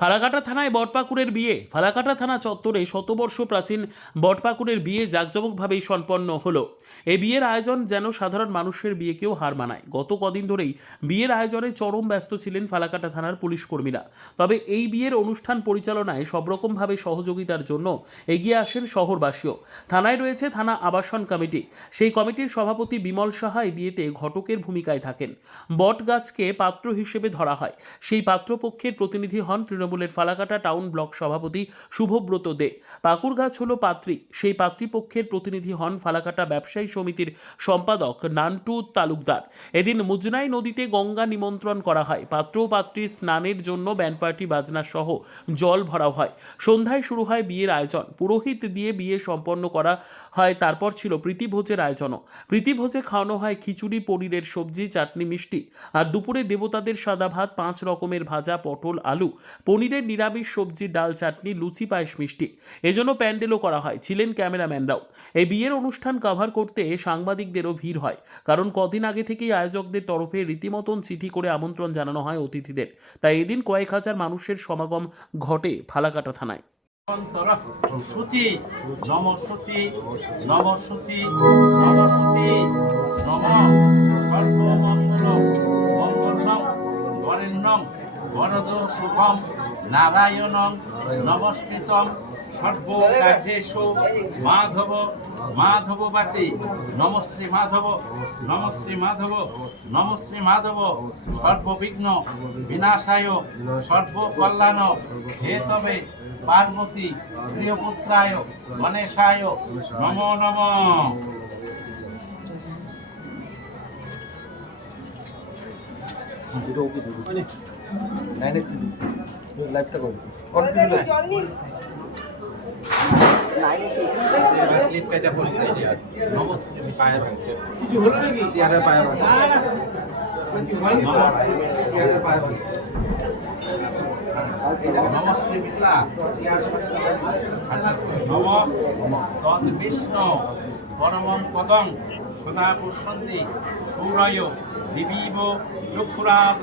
ফালাকাটা থানায় বটপাকুড়ের বিয়ে। ফালাকাটা থানা চত্বরে শতবর্ষ প্রাচীন বটপাকুড়ের বিয়ে জাঁকজমকভাবেই সম্পন্ন হলো। এই বিয়ের আয়োজন যেন সাধারণ মানুষের বিয়েকেও হার মানায়। গত কদিন ধরেই বিয়ের আয়োজনে চরম ব্যস্ত ছিলেন ফালাকাটা থানার পুলিশ কর্মীরা। তবে এই বিয়ের অনুষ্ঠান পরিচালনায় সব রকমভাবে সহযোগিতার জন্য এগিয়ে আসেন শহরবাসীও। থানায় রয়েছে থানা আবাসন কমিটি। সেই কমিটির সভাপতি বিমল সাহা এই বিয়েতে ঘটকের ভূমিকায় থাকেন। বট গাছকে পাত্র হিসেবে ধরা হয়। সেই পাত্রপক্ষের প্রতিনিধি হন তৃণমূলের ফালাকাটা টাউন ব্লক সভাপতি শুভব্রত দে। পাকুর গাছ হলো পাত্রী। সেই পাত্রীপক্ষের প্রতিনিধি হন ফালাকাটা ব্যবসায়ী সমিতির সম্পাদক নান্টু তালুকদার। এদিন মুজনাই নদীতে গঙ্গা নিমন্ত্রণ করা হয়। পাত্র ও পাত্রীর স্নানের জন্য ব্যান্ড পার্টি বাজনা সহ জল ভরা হয়। সন্ধ্যায় শুরু হয় বিয়ের আয়োজন। পুরোহিত দিয়ে বিয়ে সম্পন্ন করা হয়। তারপর ছিল প্রীতিভোজের আয়োজনও। প্রীতিভোজে খাওয়ানো হয় খিচুড়ি, পনিরের সবজি, চাটনি, মিষ্টি। আর দুপুরে দেবতাদের সাদা ভাত, 5 রকমের ভাজা, পটল, আলু, পনিরের নিরামিষ সবজি, ডাল, চাটনি, লুচি, পায়েস, মিষ্টি। এজন্য প্যান্ডেলও করা হয়। ছিলেন ক্যামেরাম্যানরাও। এই বিয়ের অনুষ্ঠান কভার করতে সাংবাদিকদেরও ভিড় হয়, কারণ কদিন আগে থেকেই আয়োজকদের তরফে রীতিমতন চিঠি করে আমন্ত্রণ জানানো হয় অতিথিদের। তাই এদিন কয়েক হাজার মানুষের সমাগম ঘটে ফালাকাটা থানায়। শুচি নম শুচি নম শুচি নম শুচি নম সর্বমঙ্গল মঙ্গলম বরেণ্যং বরদ শুভম নারায়ণং নমস্কৃতম সর্বকার্যেষু মাধব মাধব বাচি নমশ্রী মাধব নমশ্রী মাধব নমশ্রী মাধব সর্ববিঘ্ন বিনাশায় সর্বকল্যাণ হেতবে পার্বতী প্রিয়পুত্রায় গণেশায় নমো নমঃ। বিষ্ণু পরমং পদং সদা পুষ্যন্তি সূরয় দিবীব চক্ষুরাত